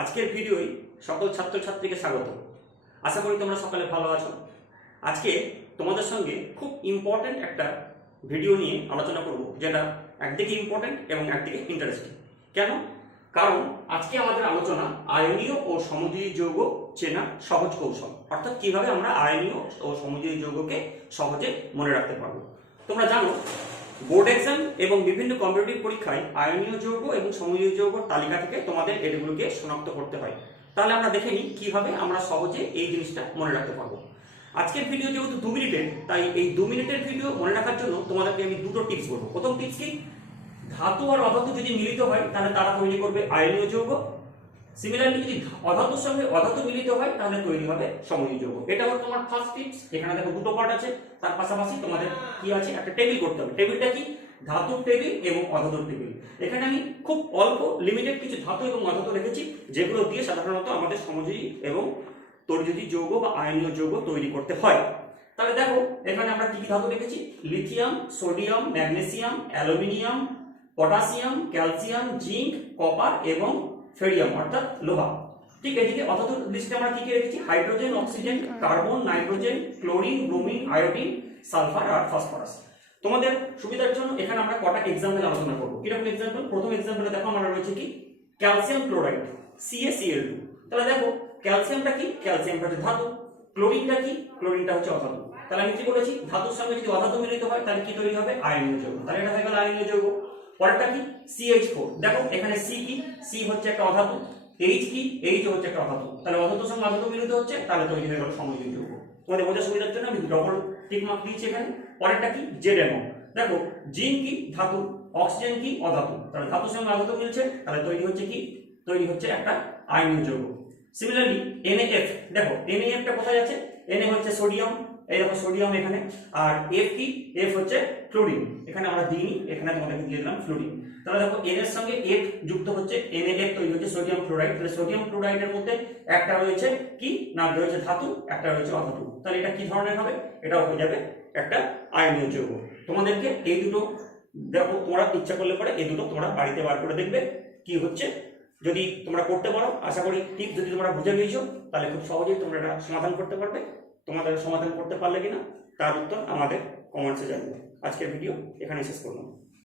আজকের ভিডিওই সকল ছাত্রছাত্রীকে স্বাগত। আশা করি তোমরা সকালে ভালো আছো। আজকে তোমাদের সঙ্গে খুব ইম্পর্ট্যান্ট একটা ভিডিও নিয়ে আলোচনা করব, যেটা একদিকে ইম্পর্ট্যান্ট এবং একদিকে ইন্টারেস্টিং কেন? কারণ আজকে আমাদের আলোচনা আয়নীয় ও সমুদ্রী যৌগ চেনা সহজ কৌশল। অর্থাৎ কীভাবে আমরা আয়নীয় ও সমুদ্রী যৌগকে সহজে মনে রাখতে পারব। তোমরা জানো বোর্ড এক্সাম এবং বিভিন্ন কম্পিটিটিভ পরীক্ষায় আয়নীয় যৌগ এবং সমুদ্রীয় যৌগ তালিকা থেকে তোমাদের এগুলোকে শনাক্ত করতে হয়। তাহলে আমরা দেখে নিই কীভাবে আমরা সহজে এই জিনিসটা মনে রাখতে পারব। আজকের ভিডিও যেহেতু দু মিনিটের, তাই এই দু মিনিটের ভিডিও মনে রাখার জন্য তোমাদেরকে আমি দুটো টিপস বলব। প্রথম টিপস কি? ধাতু আর অধাতু যদি মিলিত হয়, তাহলে তারা তৈরি করবে আয়নীয় যৌগ সিমিলারলি যদি অধাতুর সঙ্গে অধাতু মিলিত হয়, তাহলে তৈরি হবে সমনীয় যৌগ। এটা হলো তোমার ফার্স্ট টিপস এখানে দেখো দুটো পার্ট আছে। তার পাশাপাশি তোমাদের কি আছে? একটা টেবিল করতে হবে। টেবিলটা কি? ধাতুর টেবিল এবং অধাতুর টেবিল এখানে আমি খুব অল্প লিমিটেড কিছু ধাতু এবং অধাতু রেখেছি, যেগুলো দিয়ে সাধারণত আমাদের সমযোজী এবং তরিযোজী যৌগ বা আয়নীয় যৌগ তৈরি করতে হয়। তাহলে দেখো, এখানে আমরা কি কি ধাতু রেখেছি? Lithium sodium magnesium aluminium potassium calcium zinc copper এবং ফেরিয়াম অর্থাৎ লোহা। ঠিক এদিকে অর্থাৎ লিস্টে আমরা কি কি রেখেছি? Hydrogen, oxygen, carbon, nitrogen, chlorine, bromine, iodine, sulphur আর ফসফরাস। তোমাদের সুবিধার জন্য এখানে আমরা কটা এক্সাম্পল আলোচনা করব। কীরকম এক্সাম্পল প্রথম এক্সাম্পলে দেখো আমরা রয়েছে কি? ক্যালসিয়াম ক্লোরাইড সিএসিএল টু তাহলে দেখো, ক্যালসিয়ামটা কি? ক্যালসিয়ামটা হচ্ছে ধাতু। ক্লোরিনটা কি? ক্লোরিনটা হচ্ছে অধাতু। তাহলে আমি কি বলেছি? ধাতুর সঙ্গে যদি অধাতু মিলিত হয়, তাহলে কি তৈরি হবে? আয়নীয় যৌগ। তাহলে এটা হয়ে গেল আয়নীয় যৌগ। পরেরটা কি? সিএইচ দেখো, এখানে সি কি? সি হচ্ছে একটা অধাতু এইচ কি? এইচ হচ্ছে একটা অধাতু। তাহলে অধাতুর সঙ্গে অধাতু মিলিত হচ্ছে, তাহলে তৈরি হয়ে গেল সমযোজী যৌগ তোমাদের বোঝার সুবিধার জন্য আমি ডবল টিক মার্ক দিয়েছি এখানে। পরেরটা কি? জেড এমও দেখো জিন কি? ধাতু। অক্সিজেন কি? অধাতু। তাহলে ধাতুর সঙ্গে অধাতু মিলছে, তাহলে তৈরি হচ্ছে কি? তৈরি হচ্ছে একটা আয়নীয় যৌগ। সিমিলারলি NaF দেখো NaF টা কোথায় আছে? Na হচ্ছে সোডিয়াম এই দেখো সোডিয়াম এখানে, আর F কি? F হচ্ছে ক্লোরিন এখানে আমরা দিইনি, এখানে তোমাদেরকে দিয়ে দিলাম ফ্লোরিন তাহলে দেখো, N এর সঙ্গে F যুক্ত হচ্ছে NaF তৈরি হচ্ছে সোডিয়াম ক্লোরাইড তাহলে সোডিয়াম ক্লোরাইডের মধ্যে একটা রয়েছে কি? না রয়েছে ধাতু, একটা রয়েছে অধাতু। তাহলে এটা কি ধরনের হবে? এটাও হয়ে যাবে একটা আয়নীয় যৌগ। তোমাদেরকে এই দুটো, দেখো, তোমরা ইচ্ছা করলে পরে এই দুটো তোমরা বাড়িতে বার করে দেখবে কি হচ্ছে। যদি তোমরা করতে পারো, আশা করি টিপ যদি তোমরা বুঝে নিয়েছো, তাহলে খুব সহজেই তোমরা এটা সমাধান করতে পারবে। তোমাদের সমাধান করতে পারলে কিনা, তার উত্তর আমাদের কমেন্টসে জানবে আজকের ভিডিও এখানে শেষ করলাম।